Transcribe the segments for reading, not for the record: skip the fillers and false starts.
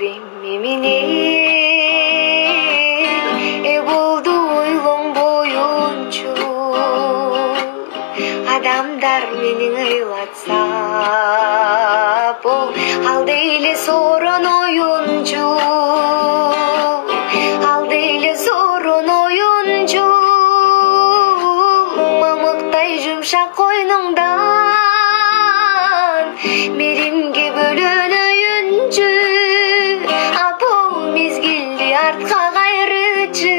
bilbeyм emine boldu oylong boyunчу adamдар meni ыйлатса бол ал дейле сорон оюнчу ал дейле сорон оюнчу мамыктай жумшак койнуңдан меримге бөлөнөйүнчү апо мезгилди артка кайрычы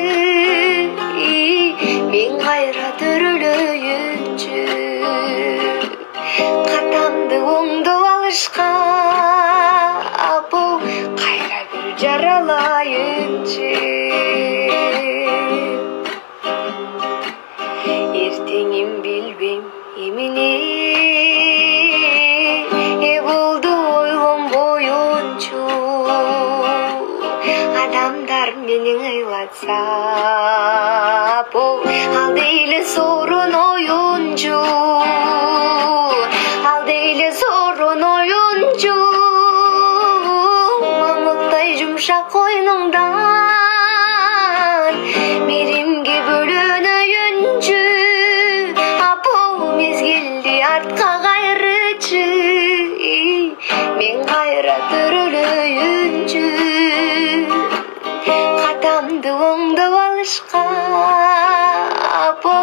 мен кайра төрөлөйүнчү катамды оңдоп алышка апо кайра бир жаралайынчы эртеңим билбейм эмне болду ойлон боюнчу адамдар мени ыйлатса бол ал дейле сорон оюнчу ал дейле сорон оюнчу мамыктай жумшак койнуңдан меримге бөлөнөйүнчү апо мезгилди артка кайрычы мен кайра төрөлөйүнчү катамды оңдоп алышка апо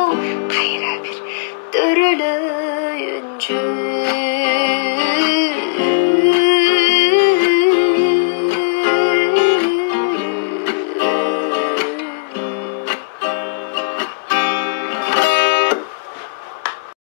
кайра бир төрөлөйүнчү